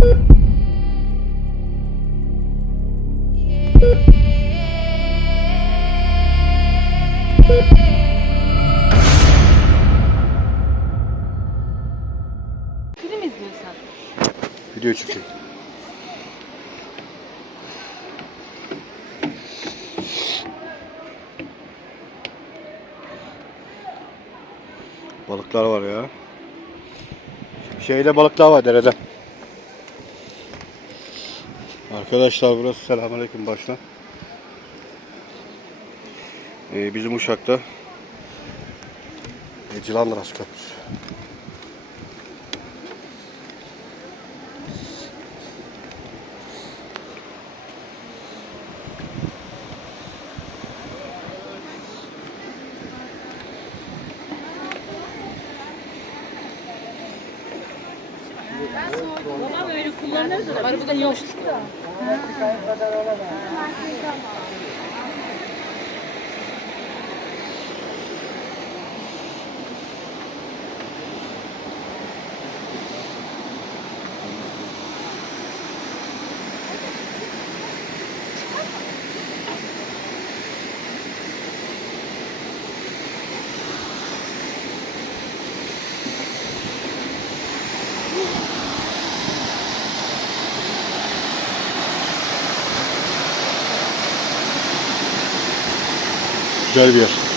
Film izliyorsun. Video çekiyor. Balıklar var ya. Şeyde balıklar var derede. Arkadaşlar burası selamünaleyküm baştan. Ee, bizim Uşak'ta e, Cilandıras Köprüsü. Babam öyle kullanırdı da yoktu da. Güzel bir yer.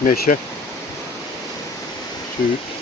Meşe. Söğüt.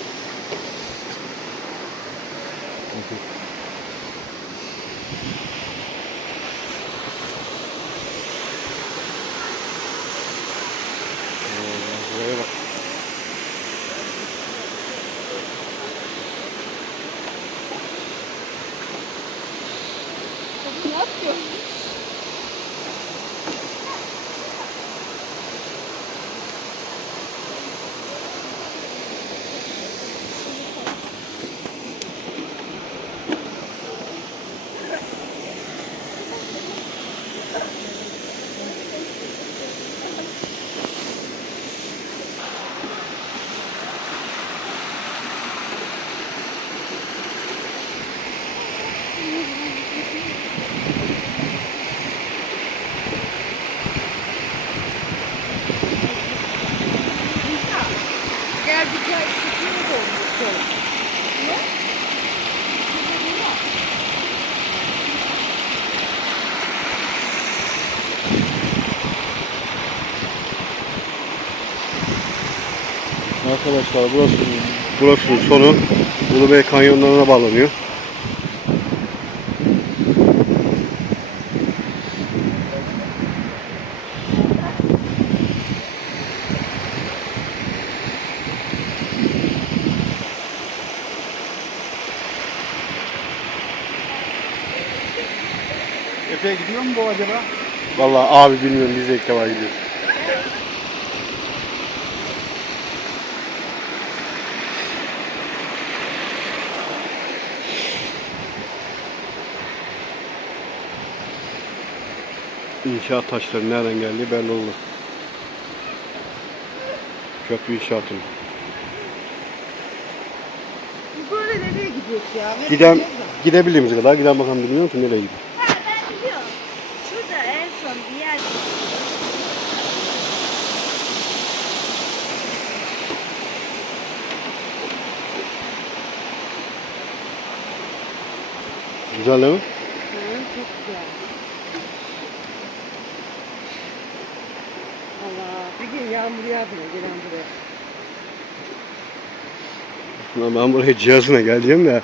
Arkadaşlar burası burası sonu Ulubey kanyonlarına bağlanıyor. Epey gidiyor mu bu acaba? Vallahi abi bilmiyorum biz de ilk defa gidiyoruz. İnşaat taşları nereden geldi belli oldu. Köprü inşaatının. Bu böyle nereye gidiyor ya? Ve Giden, gidiyoruz da. gidebildiğimiz kadar giden bakalım bilmiyorum ki nereye gidiyor. Ha ben biliyorum. Şurada en son bir yer. Güzel değil mi? Hı, çok güzel. Bir gün yağmur yağdı Ulan ben buraya cihazına geleceğim de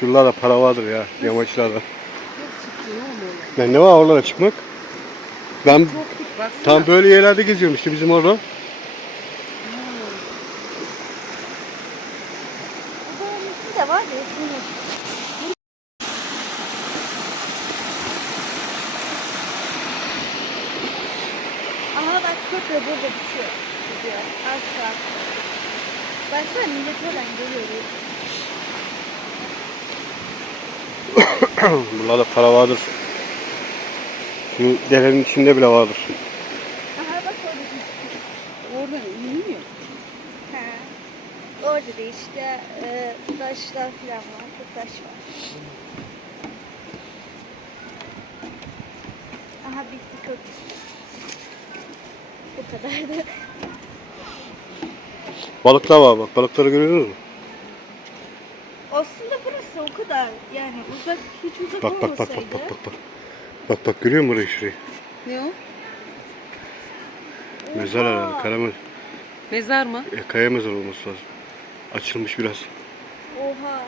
şuralarda para vardır ya yamaçlarda. Ben ne var oralara çıkmak? Ben tam böyle yerlerde geziyorum işte bizim orada. Bu da de var ya. şunu. Aha bak kurt da burada bitiyor. Gidiyor. Az kaldı. Baksana millet oradan geliyor. Buralarda para vardır. Şu derenin içinde bile vardır. Aha bak orada bitiyor. Oradan inmiyor. Ha. Orada da işte e, taşlar falan var. Çok taş var. Aha bitti kurt. Bu kadardı. Balıklar var bak. Balıkları görüyorsunuz mu? O kadar yani uzak hiç uzak Bak bak bak bak olmasaydı. bak bak bak. Bak bak görüyor musun burayı şurayı? Ne o? Mezar herhalde. Kara mı? Mezar mı? E, kaya mezar olması lazım. Açılmış biraz. Oha.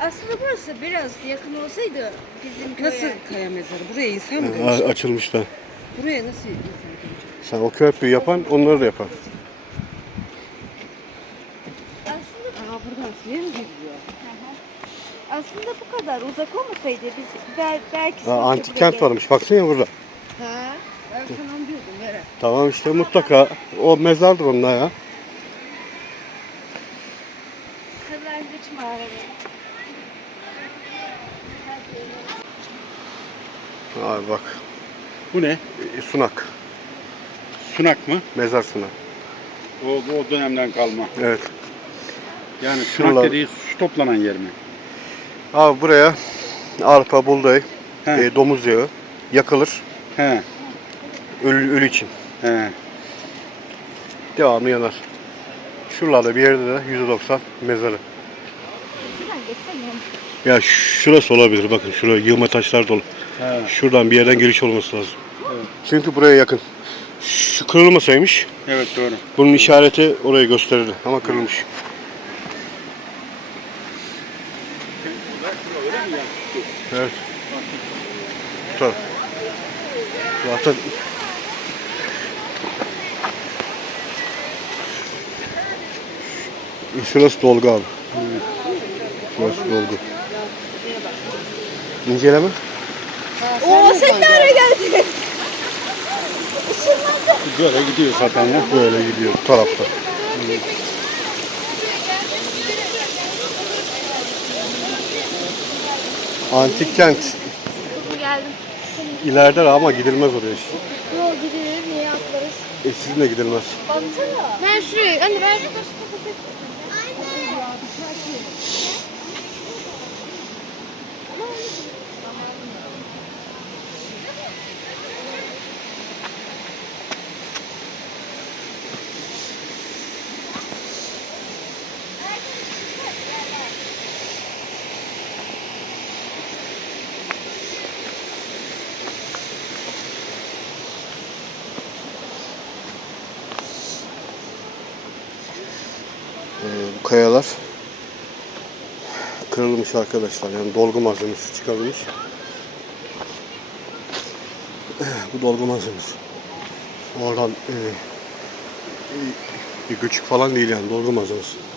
Aslında burası biraz yakın olsaydı bizim köye. Nasıl kaya mezarı? Buraya insan mı Ha, gömüş? açılmış da. Buraya nasıl insan gömecek? Sen o köprüyü yapan onları da yapan. Aslında, Aa buradan suya mı gidiyor? Aha. Aslında bu kadar uzak olmasaydı biz bel, belki Ha, antik kent varmış. Baksana burada. Ha? Ben sana onu diyordum Vera. Tamam işte mutlaka. O mezardır onlar ya. Kızargıç mağaraları. Abi bak. Bu ne? e, Sunak. Sunak mı? Mezar sunak. O, o dönemden kalma. Evet. Yani Şuralar- sunak dediği su toplanan yer mi? Abi buraya arpa, buğday, He. e, domuz yağı yakılır. He. Ölü, ölü için. He. Devamlı yanar. Şuralarda bir yerde de %90 mezarı. Ya şurası olabilir. Bakın şuraya yığma taşlar dolu. He. Şuradan bir yerden giriş olması lazım. Evet. Çünkü buraya yakın. Şu kırılmasaymış Evet doğru. bunun işareti orayı gösterirdi ama kırılmış. Evet. Bu taraf. Zaten Şurası dolgu abi. Şurası dolgu. İnceleme. Oo sen ne ara geldin? Böyle gidiyor zaten ya. Böyle gidiyor bu tarafta. Antik kent Geldim. ileride ama gidilmez oraya işte. Yol gidilir niye atlarız? E sizin de gidilmez. Baksana. Ben şuraya, anne ben Ee, bu kayalar kırılmış arkadaşlar. Yani dolgu malzemesi çıkarılmış. Eh, Bu dolgu malzemesi. Oradan e, bir küçük falan değil yani dolgu malzemesi.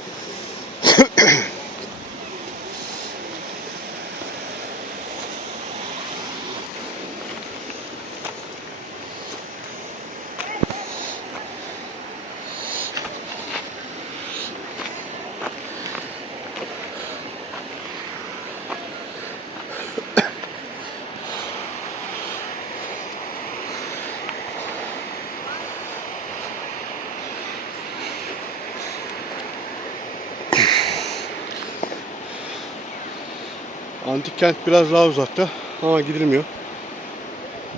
Antik kent biraz daha uzakta ama gidilmiyor.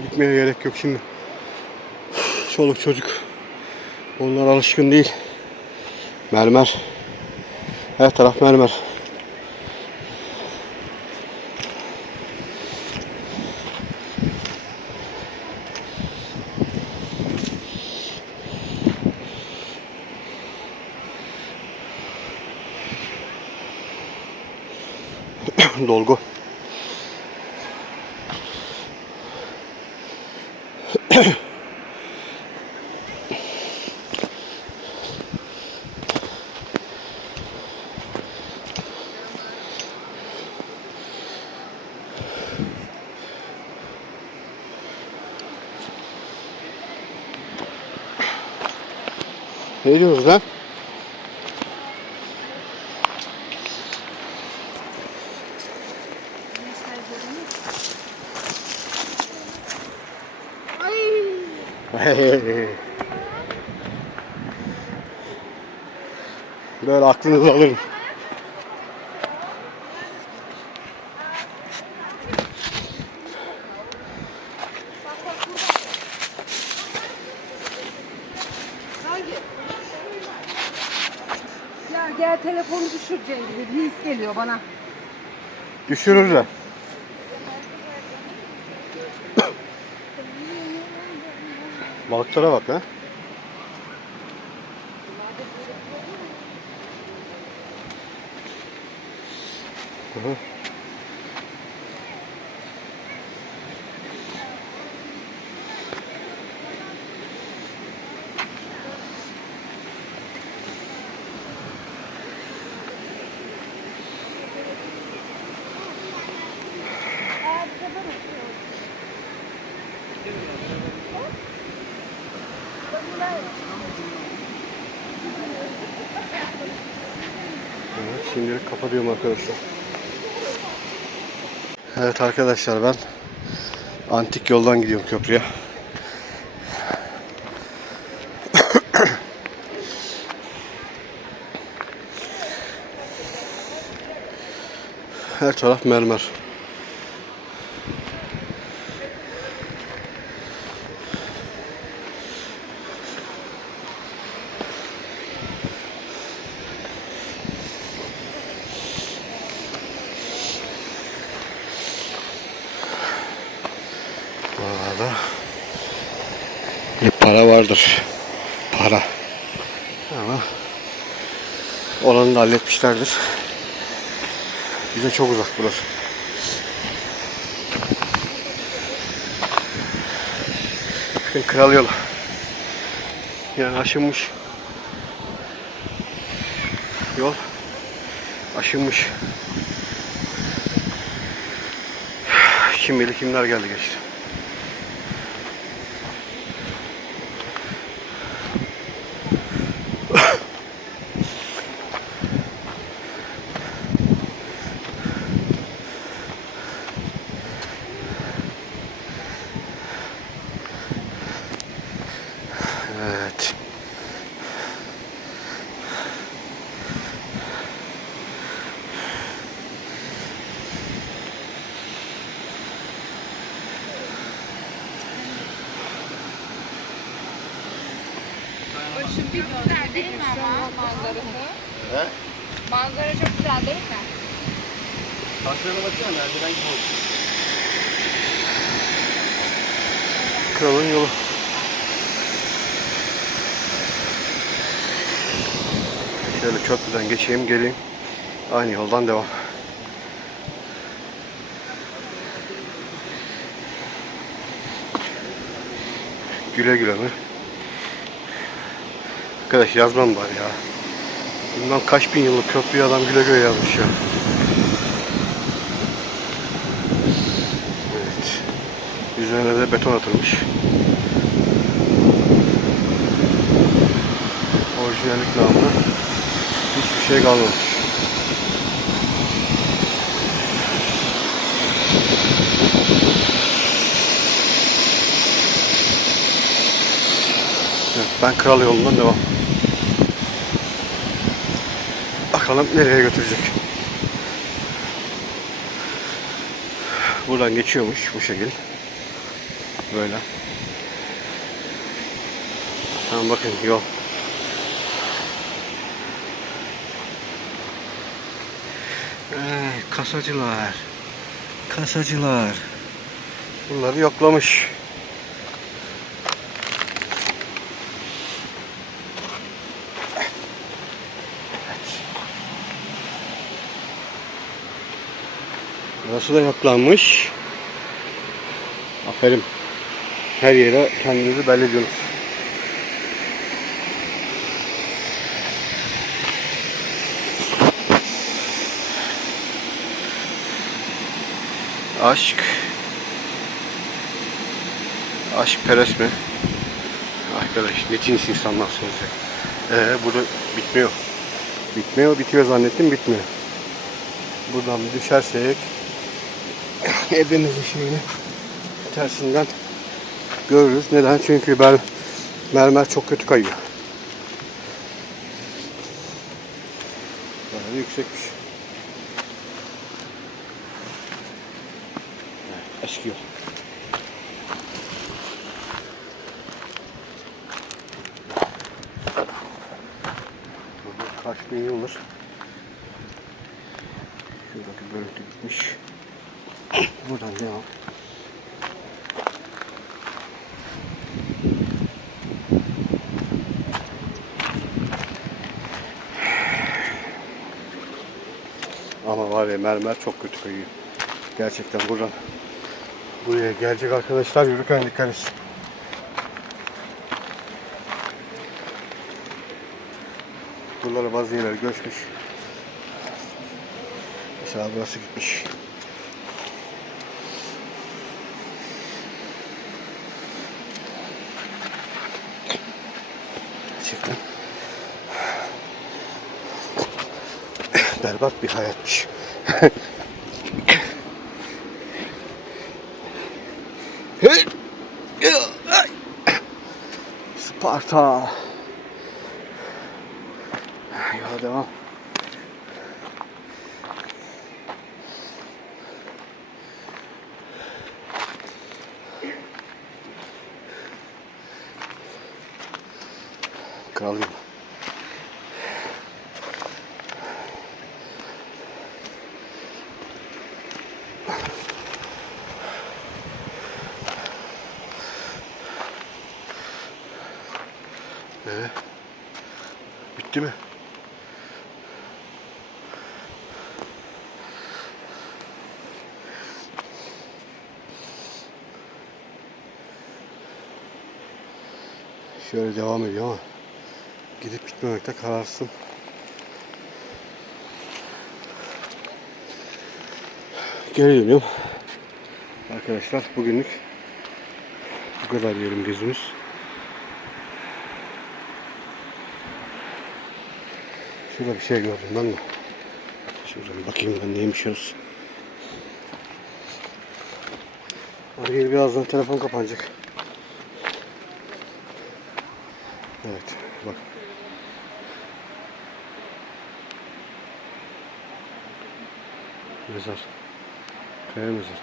Gitmeye gerek yok şimdi. Çoluk çocuk. Onlar alışkın değil. Mermer. Her taraf mermer. dolgu. Ne diyorsunuz lan? Böyle aklınızı alırım. Ya gel telefonu düşüreceğim gibi bir his geliyor bana. Düşürürler. Balıklara bak ha. Şimdilik kapatıyorum arkadaşlar. Evet arkadaşlar ben antik yoldan gidiyorum köprüye. Her taraf mermer. Buralarda bir para vardır. Para. Ama halletmişlerdir. Bize çok uzak burası. Bakın kral yolu. Yani aşınmış. Yol aşınmış. Kim bilir kimler geldi geçti. Manzarası? He? Manzara çok güzel değil mi? Taşlarına baksana merdiven gibi oldu. Kralın yolu. Şöyle köprüden geçeyim geleyim. Aynı yoldan devam. Güle güle mi? Arkadaş yazmam var ya. Bundan kaç bin yıllık köprüyü adam güle güle yazmış ya. Evet. Üzerine de beton atılmış. Orijinallik namına hiçbir şey kalmamış. Ben kral yolundan devam. Bakalım nereye götürecek. Buradan geçiyormuş bu şekil. Böyle. Tamam bakın yol. Ee, kasacılar. Kasacılar. Bunları yoklamış. Burası da yaplanmış. Aferin. Her yere kendinizi belli ediyorsunuz. Aşk. Aşk peres mi? Arkadaş ne cins insanlarsınız ya. Ee, burada bitmiyor. Bitmiyor, bitiyor zannettim bitmiyor. Buradan düşersek evimizin şeyini tersinden görürüz. Neden? Çünkü ben mermer çok kötü kayıyor. Bayağı yüksekmiş. Evet, eski yol. Kaç bin yıldır şuradaki bölüntü gitmiş. Buradan devam. Ama var ya mermer çok kötü kayıyor. Gerçekten buradan buraya gelecek arkadaşlar yürürken dikkat etsin. Buralara bazı yerler göçmüş. Mesela burası gitmiş. Gerçekten berbat bir hayatmış. Sparta. Yola devam. Kral Şöyle devam ediyor ama gidip gitmemekte kararsın. Geri dönüyorum. Arkadaşlar bugünlük bu kadar diyelim gözümüz. Şurada bir şey gördüm ben de. Şuradan bakayım ben neymiş orası. Araya birazdan telefon kapanacak. Evet bak. Mezar. Kaya mezar.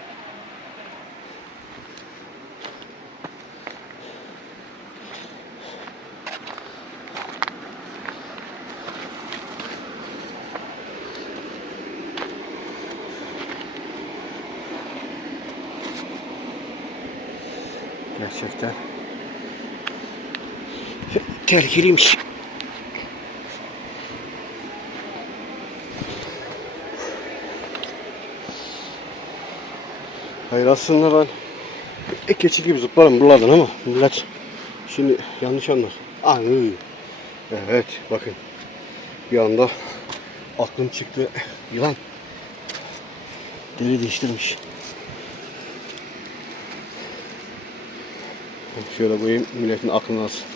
Gerçekten tehlikeliymiş. Hayır aslında ben e, keçi gibi zıplarım buralardan ama millet şimdi yanlış anlar. Ay, evet bakın bir anda aklım çıktı. Yılan deli değiştirmiş. Şöyle koyayım milletin aklını alsın.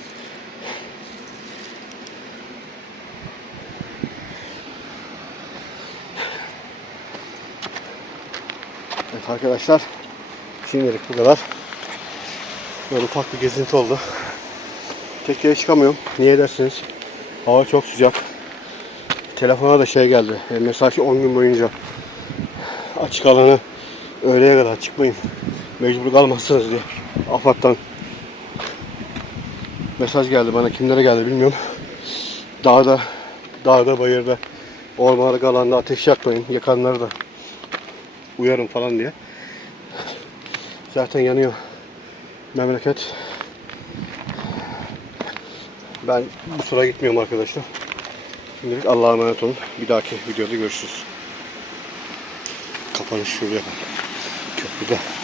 Arkadaşlar şimdilik bu kadar. Böyle ufak bir gezinti oldu. Tekneye çıkamıyorum. Niye dersiniz? Hava çok sıcak. Telefona da şey geldi. E, mesaj 10 gün boyunca açık alanı öğleye kadar çıkmayın. Mecbur kalmazsınız diye. AFAD'dan mesaj geldi bana. Kimlere geldi bilmiyorum. Dağda, dağda, bayırda, ormanlık alanda ateş yakmayın. Yakanları da uyarın falan diye. Zaten yanıyor memleket. Ben bu sıra gitmiyorum arkadaşlar. Şimdilik Allah'a emanet olun. Bir dahaki videoda görüşürüz. Kapanış şurada. Köprüde.